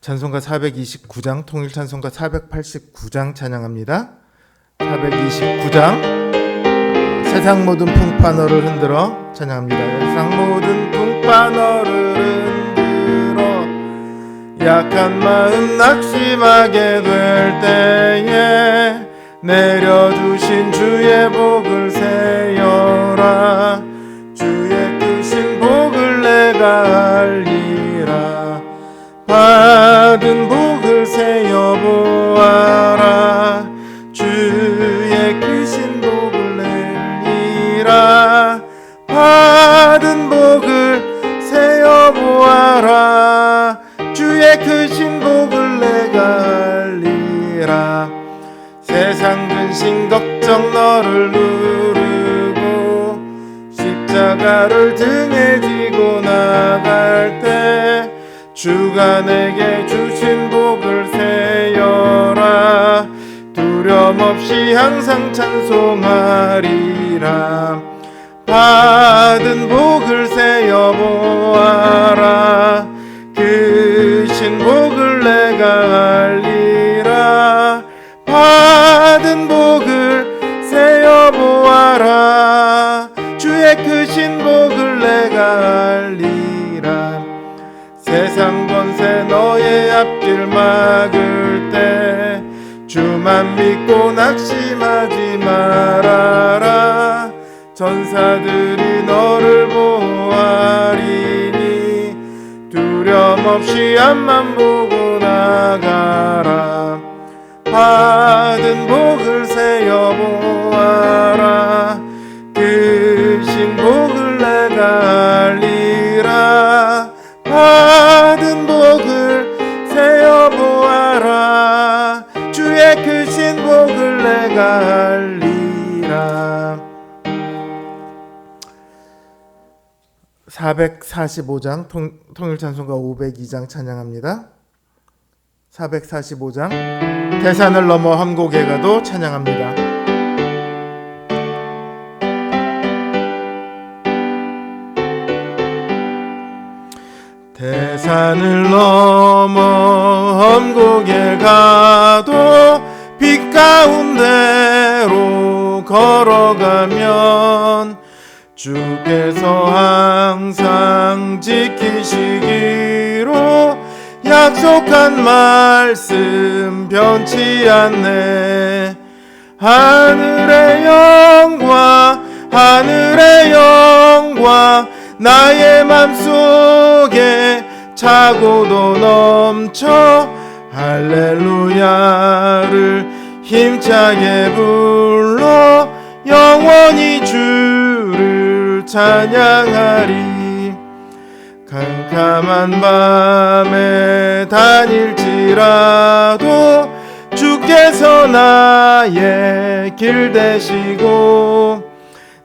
찬송가 429장, 통일찬송가 489장 찬양합니다. 429장, 세상 모든 풍파 너를 흔들어 찬양합니다. 세상 모든 풍파 너를 흔들어 약한 마음 낙심하게 될 때에 내려주신 주의 복을 세어라. 주의 크신 복을 내가 알리라. 받은 복을 세어보아라. 주의 크신 복을 내리라. 받은 복을 세어보아라. 주의 크신 복을 내가 알리라. 세상 근심 걱정 너를 누르고 십자가를 등에 지고 나갈 때 주가 내게 주신 복을 세어라. 두려움 없이 항상 찬송하리라. 받은 복을 세어보아라. 크신 복을 내가 알리라. 받은 복을 세어보아라. 주의 크신 복을 내가 알리라. 세상 권세 너의 앞길 막을 때 주만 믿고 낙심하지 말아라. 전사들이 너를 보아리니 두려움 없이 앞만 보고 나가라. 받은 복을 세어보아라. 크신 복을 내가 알리라. 받은 복을 세어보아라. 주의 크신 복을 내가 알리라. 445장 통일찬송가 502장 찬양합니다. 445장 대산을 넘어 함곡에 가도 찬양합니다. 대산을 넘어 함곡에 가도 빛 가운데로 걸어가면 주께서 항상 지키시기로 약속한 말씀 변치 않네. 하늘의 영광 하늘의 영광 나의 맘속에 차고도 넘쳐 할렐루야를 힘차게 불러 영원히 주를 찬양하리. 캄캄한 밤에 다닐지라도 주께서 나의 길 되시고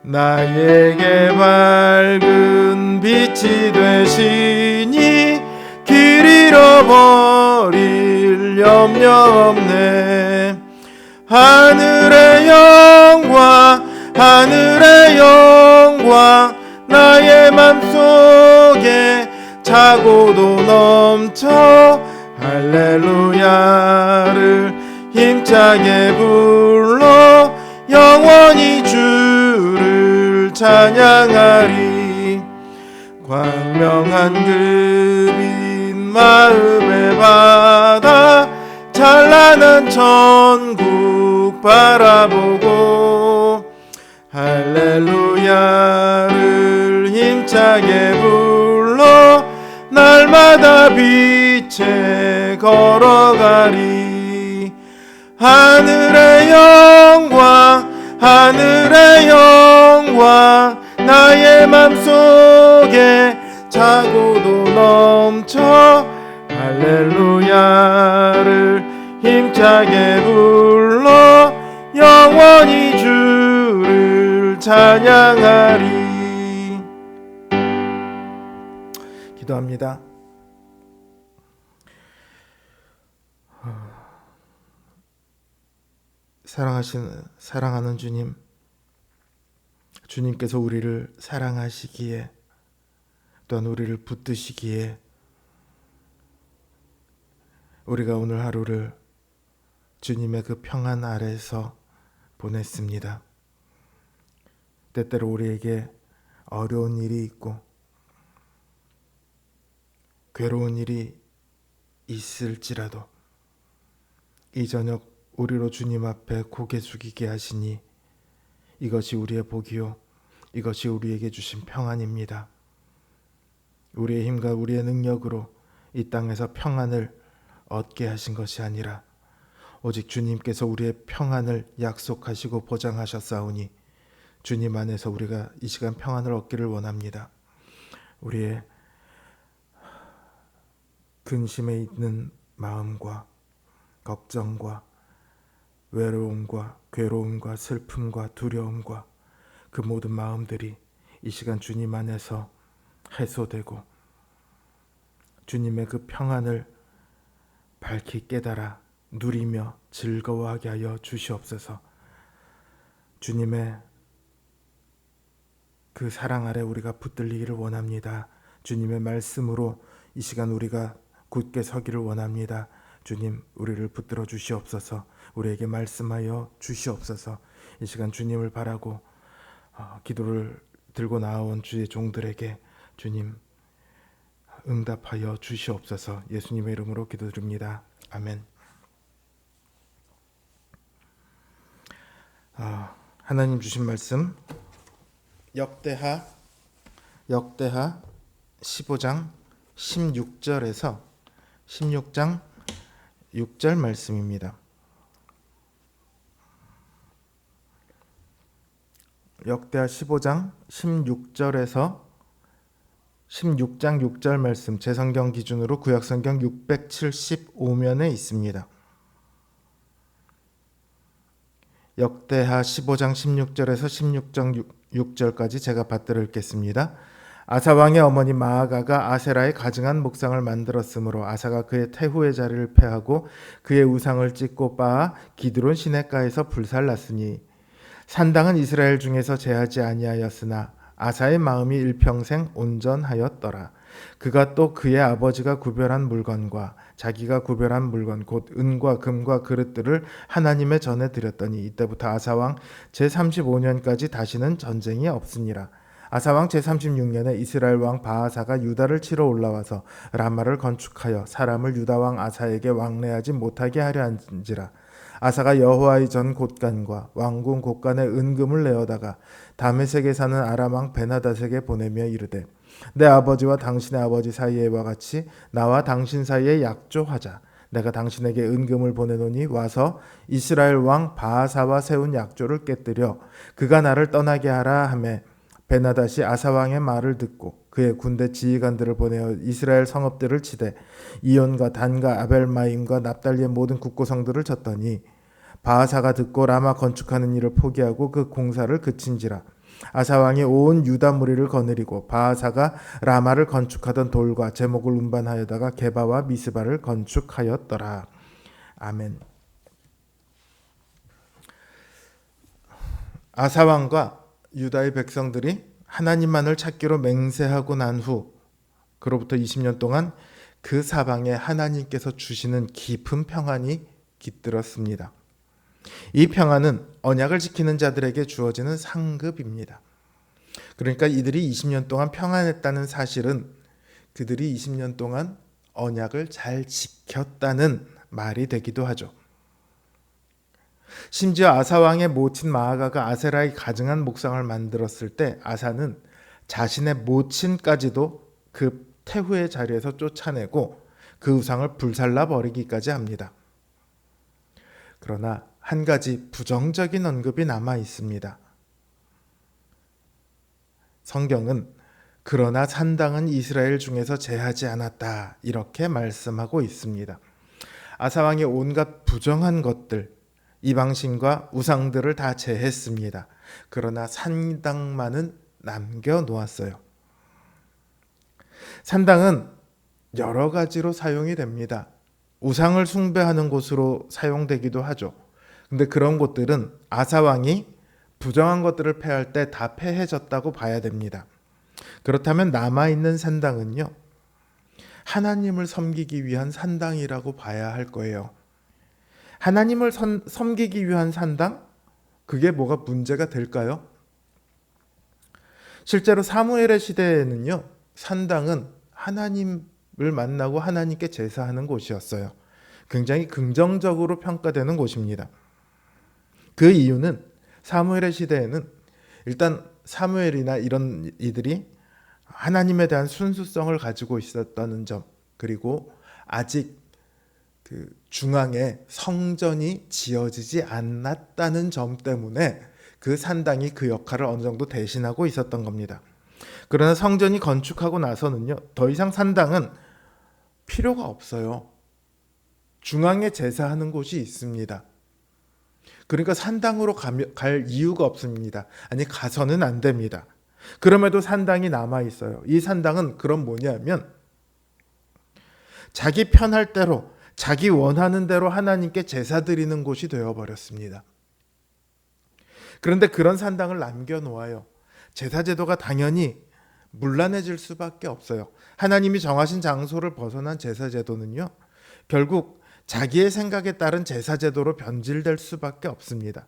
나에게 밝은 빛이 되시니 길 잃어버릴 염려 없네. 하늘의 영광 하늘의 영광 나의 맘속에 차고도 넘쳐 할렐루야를 힘차게 불러 영원히 주를 찬양하리. 광명한 그 빛 마음에 받아 찬란한 천국 바라보고 할렐루야를 힘차게 불러 날마다 빛에 걸어가리. 하늘의 영광 하늘의 영광 나의 맘속에 차고도 넘쳐 할렐루야를 힘차게 불러 영원히 주를 찬양하리. 기도합니다. 사랑하는 주님, 주님께서 우리를 사랑하시기에 또한 우리를 붙드시기에 우리가 오늘 하루를 주님의 그 평안 아래에서 보냈습니다. 때때로 우리에게 어려운 일이 있고 괴로운 일이 있을지라도 이 저녁 우리로 주님 앞에 고개 숙이게 하시니 이것이 우리의 복이요 이것이 우리에게 주신 평안입니다. 우리의 힘과 우리의 능력으로 이 땅에서 평안을 얻게 하신 것이 아니라 오직 주님께서 우리의 평안을 약속하시고 보장하셨사오니 주님 안에서 우리가 이 시간 평안을 얻기를 원합니다. 우리의 근심에 있는 마음과 걱정과 외로움과 괴로움과 슬픔과 두려움과 그 모든 마음들이 이 시간 주님 안에서 해소되고 주님의 그 평안을 밝히 깨달아 누리며 즐거워하게 하여 주시옵소서. 주님의 그 사랑 아래 우리가 붙들리기를 원합니다. 주님의 말씀으로 이 시간 우리가 굳게 서기를 원합니다. 주님, 우리를 붙들어 주시옵소서. 우리에게 말씀하여 주시옵소서. 이 시간 주님을 바라고 기도를 들고 나온 주의 종들에게 주님 응답하여 주시옵소서. 예수님의 이름으로 기도드립니다. 아멘. 하나님 주신 말씀 역대하 15장 16절에서 16장 6절 말씀입니다. 역대하 15장 16절에서 16장 6절 말씀, 제 성경 기준으로 구약성경 675면에 있습니다. 역대하 15장 16절에서 16장 6절까지 제가 받들어 읽겠습니다. 아사 왕의 어머니 마아가가 아세라의 가증한 목상을 만들었으므로 아사가 그의 태후의 자리를 폐하고 그의 우상을 찢고 빻아 기드론 시냇가에서 불살랐으니 산당은 이스라엘 중에서 제하지 아니하였으나 아사의 마음이 일평생 온전하였더라. 그가 또 그의 아버지가 구별한 물건과 자기가 구별한 물건 곧 은과 금과 그릇들을 하나님의 전에 드렸더니 이때부터 아사왕 제35년까지 다시는 전쟁이 없으니라. 아사왕 제36년에 이스라엘 왕 바아사가 유다를 치러 올라와서 라마를 건축하여 사람을 유다왕 아사에게 왕래하지 못하게 하려 한지라. 아사가 여호와의 전 곳간과 왕궁 곳간에 은금을 내어다가 다메섹에 사는 아람왕 베나닷에게 보내며 이르되 내 아버지와 당신의 아버지 사이에와 같이 나와 당신 사이에 약조하자. 내가 당신에게 은금을 보내노니 와서 이스라엘 왕 바아사와 세운 약조를 깨뜨려 그가 나를 떠나게 하라 하매 베나닷이 아사왕의 말을 듣고 그의 군대 지휘관들을 보내어 이스라엘 성읍들을 치되 이온과 단과 아벨마임과 납달리의 모든 국고성들을 쳤더니 바아사가 듣고 라마 건축하는 일을 포기하고 그 공사를 그친지라. 아사왕이 온 유다 무리를 거느리고 바아사가 라마를 건축하던 돌과 제목을 운반하여다가 게바와 미스바를 건축하였더라. 아멘. 아사왕과 유다의 백성들이 하나님만을 찾기로 맹세하고 난 후 그로부터 20년 동안 그 사방에 하나님께서 주시는 깊은 평안이 깃들었습니다. 이 평안은 언약을 지키는 자들에게 주어지는 상급입니다. 그러니까 이들이 20년 동안 평안했다는 사실은 그들이 20년 동안 언약을 잘 지켰다는 말이 되기도 하죠. 심지어 아사왕의 모친 마아가가 아세라의 가증한 목상을 만들었을 때 아사는 자신의 모친까지도 그 태후의 자리에서 쫓아내고 그 우상을 불살라 버리기까지 합니다. 그러나 한 가지 부정적인 언급이 남아 있습니다. 성경은 그러나 산당은 이스라엘 중에서 제하지 않았다 이렇게 말씀하고 있습니다. 아사왕이 온갖 부정한 것들, 이방신과 우상들을 다 제했습니다. 그러나 산당만은 남겨놓았어요. 산당은 여러 가지로 사용이 됩니다. 우상을 숭배하는 곳으로 사용되기도 하죠. 근데 그런 곳들은 아사왕이 부정한 것들을 폐할 때 다 폐해졌다고 봐야 됩니다. 그렇다면 남아있는 산당은요, 하나님을 섬기기 위한 산당이라고 봐야 할 거예요. 하나님을 섬기기 위한 산당? 그게 뭐가 문제가 될까요? 실제로 사무엘의 시대에는요, 산당은 하나님을 만나고 하나님께 제사하는 곳이었어요. 굉장히 긍정적으로 평가되는 곳입니다. 그 이유는 사무엘의 시대에는 일단 사무엘이나 이런 이들이 하나님에 대한 순수성을 가지고 있었다는 점, 그리고 아직 그 중앙에 성전이 지어지지 않았다는 점 때문에 그 산당이 그 역할을 어느 정도 대신하고 있었던 겁니다. 그러나 성전이 건축하고 나서는요, 더 이상 산당은 필요가 없어요. 중앙에 제사하는 곳이 있습니다. 그러니까 산당으로 갈 이유가 없습니다. 아니, 가서는 안 됩니다. 그럼에도 산당이 남아 있어요. 이 산당은 그럼 뭐냐면 자기 편할 대로, 자기 원하는 대로 하나님께 제사 드리는 곳이 되어버렸습니다. 그런데 그런 산당을 남겨놓아요. 제사 제도가 당연히 문란해질 수밖에 없어요. 하나님이 정하신 장소를 벗어난 제사 제도는요, 결국 자기의 생각에 따른 제사 제도로 변질될 수밖에 없습니다.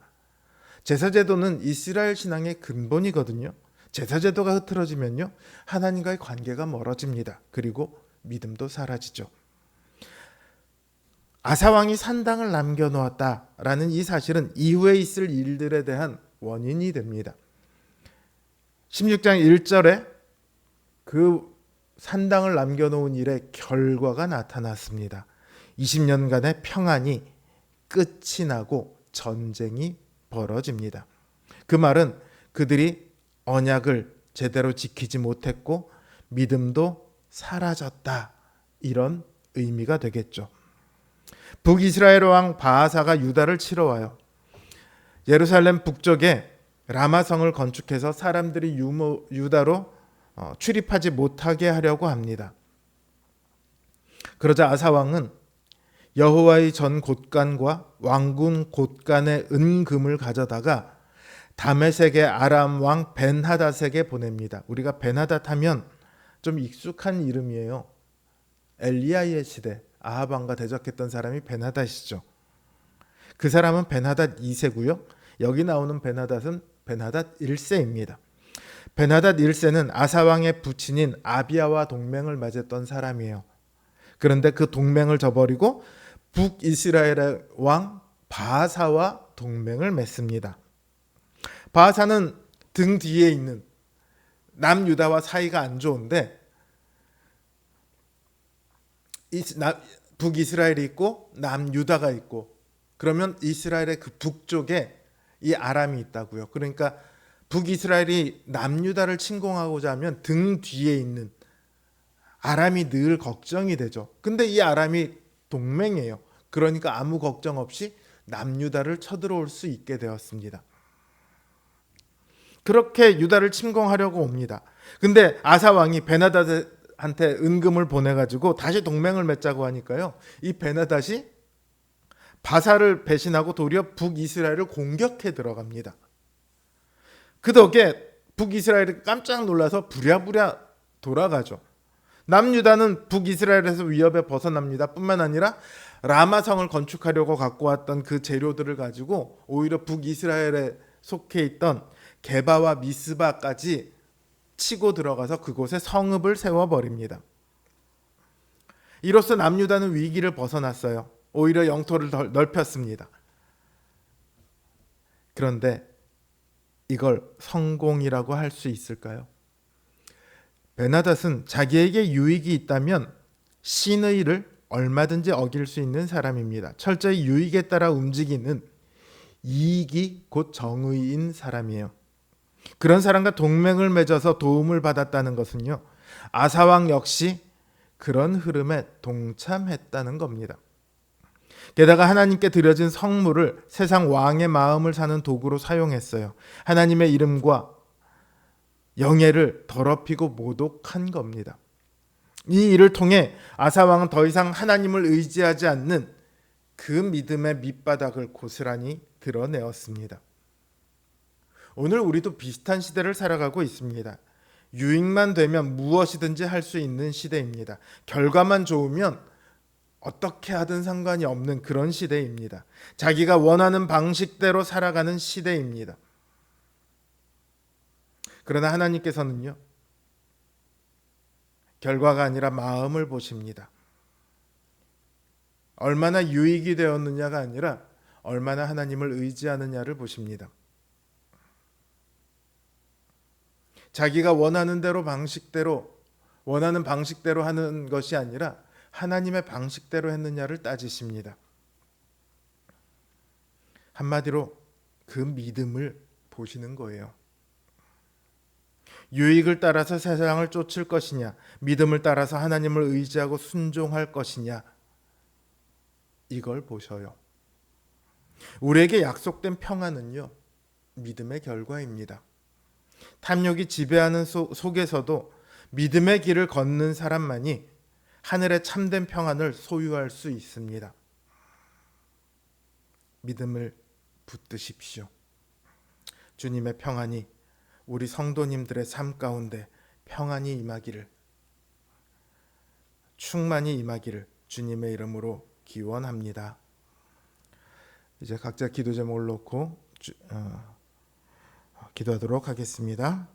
제사 제도는 이스라엘 신앙의 근본이거든요. 제사 제도가 흐트러지면요, 하나님과의 관계가 멀어집니다. 그리고 믿음도 사라지죠. 아사 왕이 산당을 남겨놓았다라는 이 사실은 이후에 있을 일들에 대한 원인이 됩니다. 16장 1절에 그 산당을 남겨놓은 일의 결과가 나타났습니다. 20년간의 평안이 끝이 나고 전쟁이 벌어집니다. 그 말은 그들이 언약을 제대로 지키지 못했고 믿음도 사라졌다, 이런 의미가 되겠죠. 북이스라엘 왕 바하사가 유다를 치러 와요. 예루살렘 북쪽에 라마성을 건축해서 사람들이 유다로 출입하지 못하게 하려고 합니다. 그러자 아사 왕은 여호와의 전 곳간과 왕궁 곳간의 은금을 가져다가 다메섹의 아람 왕 벤하닷에게 보냅니다. 우리가 벤하닷 하면 좀 익숙한 이름이에요. 엘리야의 시대 아합 왕과 대적했던 사람이 벤하닷이죠. 그 사람은 벤하닷 2세고요. 여기 나오는 벤하닷은 벤하닷 1세입니다. 벤하닷 1세는 아사 왕의 부친인 아비야와 동맹을 맺었던 사람이에요. 그런데 그 동맹을 저버리고 북이스라엘의 왕 바하사와 동맹을 맺습니다. 바하사는 등 뒤에 있는 남유다와 사이가 안 좋은데 북이스라엘이 있고 남유다가 있고, 그러면 이스라엘의 그 북쪽에 이 아람이 있다고요. 그러니까 북이스라엘이 남유다를 침공하고자 하면 등 뒤에 있는 아람이 늘 걱정이 되죠. 근데 이 아람이 동맹이에요. 그러니까 아무 걱정 없이 남유다를 쳐들어올 수 있게 되었습니다. 그렇게 유다를 침공하려고 옵니다. 근데 아사 왕이 베나닷한테 은금을 보내가지고 다시 동맹을 맺자고 하니까요, 이 베나닷이 바사를 배신하고 도리어 북이스라엘을 공격해 들어갑니다. 그 덕에 북이스라엘이 깜짝 놀라서 부랴부랴 돌아가죠. 남유다는 북이스라엘에서 위협에 벗어납니다. 뿐만 아니라 라마성을 건축하려고 갖고 왔던 그 재료들을 가지고 오히려 북이스라엘에 속해 있던 게바와 미스바까지 치고 들어가서 그곳에 성읍을 세워버립니다. 이로써 남유다는 위기를 벗어났어요. 오히려 영토를 넓혔습니다. 그런데 이걸 성공이라고 할 수 있을까요? 베나닷은 자기에게 유익이 있다면 신의 일을 얼마든지 어길 수 있는 사람입니다. 철저히 유익에 따라 움직이는 이익이 곧 정의인 사람이에요. 그런 사람과 동맹을 맺어서 도움을 받았다는 것은요, 아사왕 역시 그런 흐름에 동참했다는 겁니다. 게다가 하나님께 드려진 성물을 세상 왕의 마음을 사는 도구로 사용했어요. 하나님의 이름과 영예를 더럽히고 모독한 겁니다. 이 일을 통해 아사 왕은 더 이상 하나님을 의지하지 않는 그 믿음의 밑바닥을 고스란히 드러내었습니다. 오늘 우리도 비슷한 시대를 살아가고 있습니다. 유익만 되면 무엇이든지 할 수 있는 시대입니다. 결과만 좋으면 어떻게 하든 상관이 없는 그런 시대입니다. 자기가 원하는 방식대로 살아가는 시대입니다. 그러나 하나님께서는요, 결과가 아니라 마음을 보십니다. 얼마나 유익이 되었느냐가 아니라 얼마나 하나님을 의지하느냐를 보십니다. 자기가 원하는 대로 원하는 방식대로 하는 것이 아니라 하나님의 방식대로 했느냐를 따지십니다. 한마디로 그 믿음을 보시는 거예요. 유익을 따라서 세상을 쫓을 것이냐, 믿음을 따라서 하나님을 의지하고 순종할 것이냐, 이걸 보셔요. 우리에게 약속된 평안은요, 믿음의 결과입니다. 탐욕이 지배하는 속에서도 믿음의 길을 걷는 사람만이 하늘의 참된 평안을 소유할 수 있습니다. 믿음을 붙드십시오. 주님의 평안이 우리 성도님들의 삶 가운데 평안이 임하기를, 충만히 임하기를 주님의 이름으로 기원합니다. 이제 각자 기도 제목을 놓고 기도하도록 하겠습니다.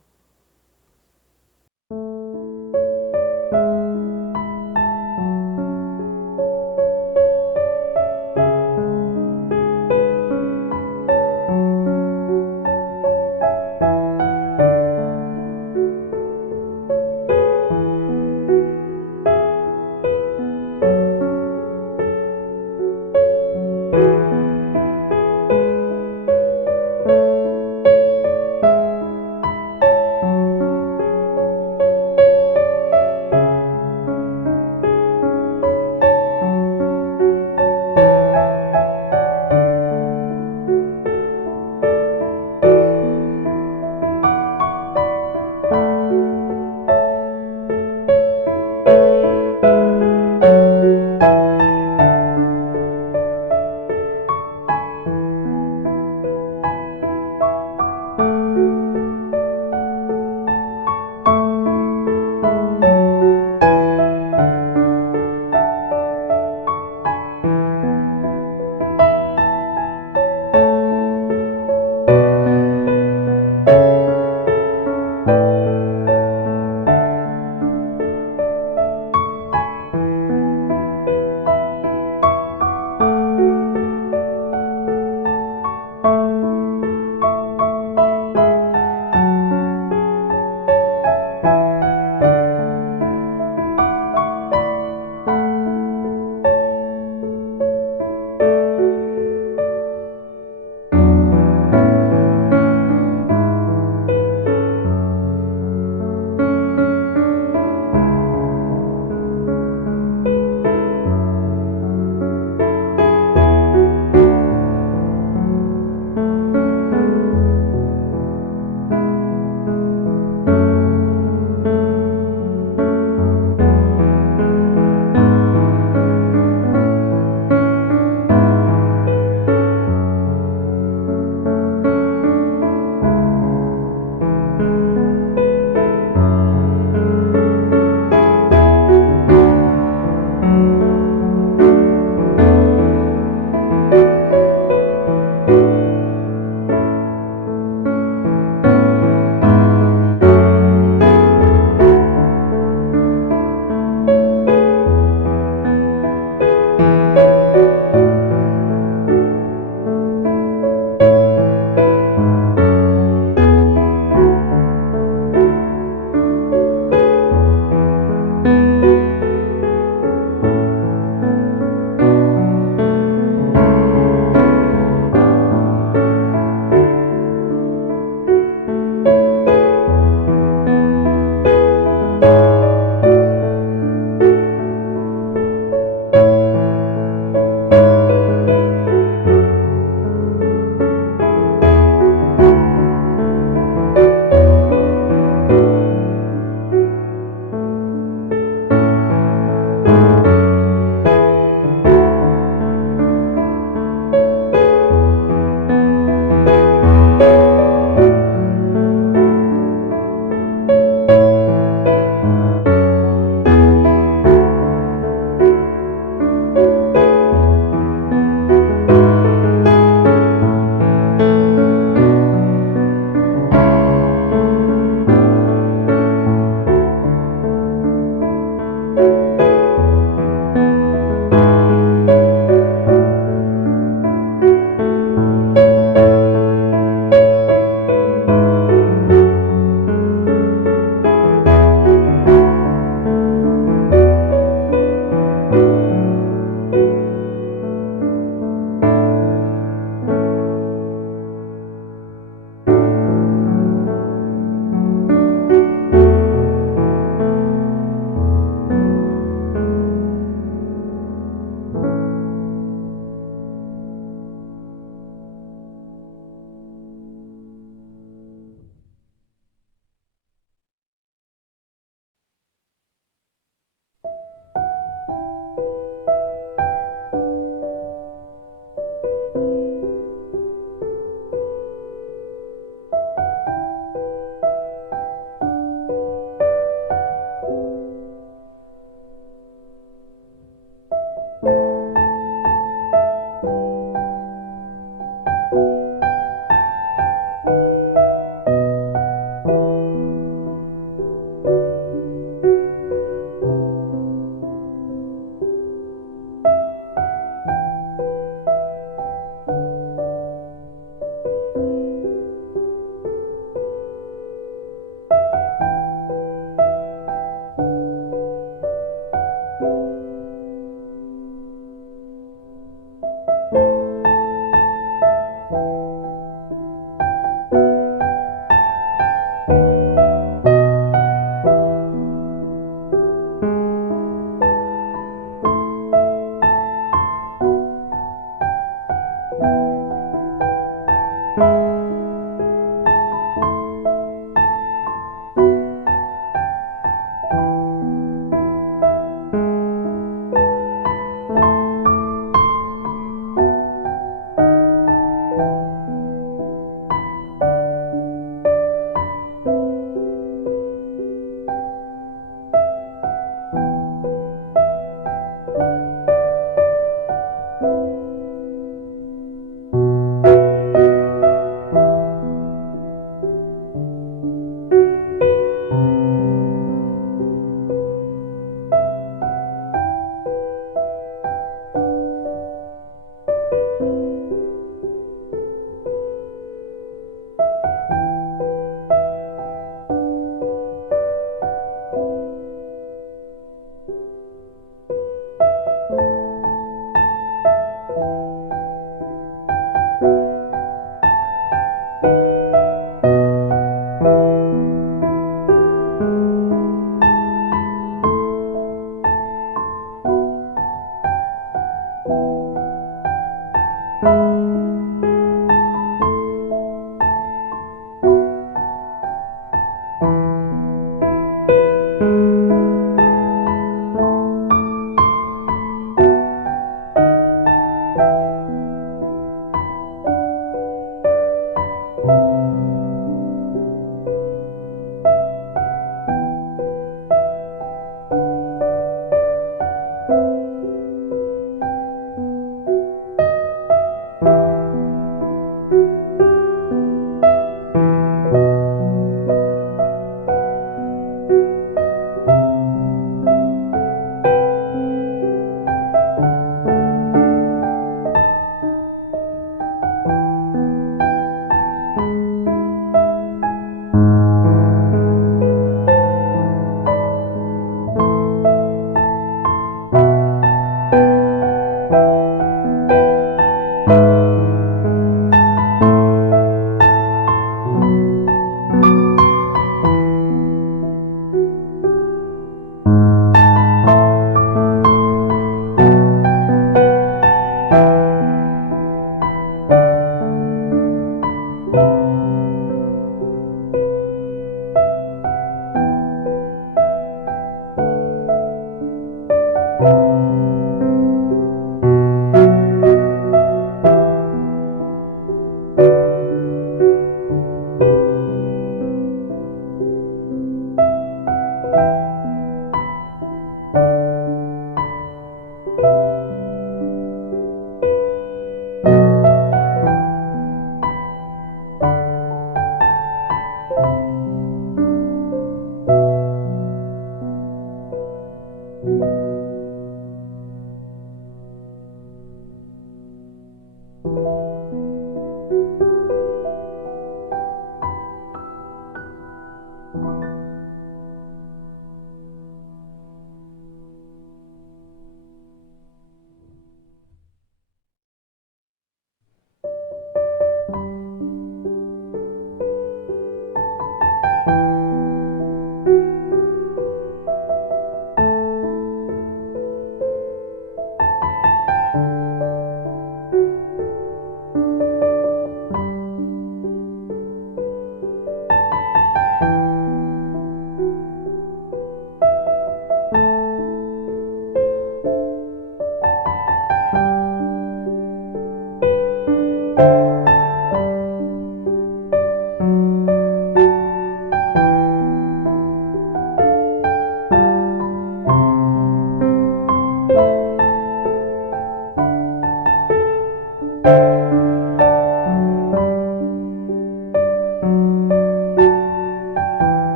음.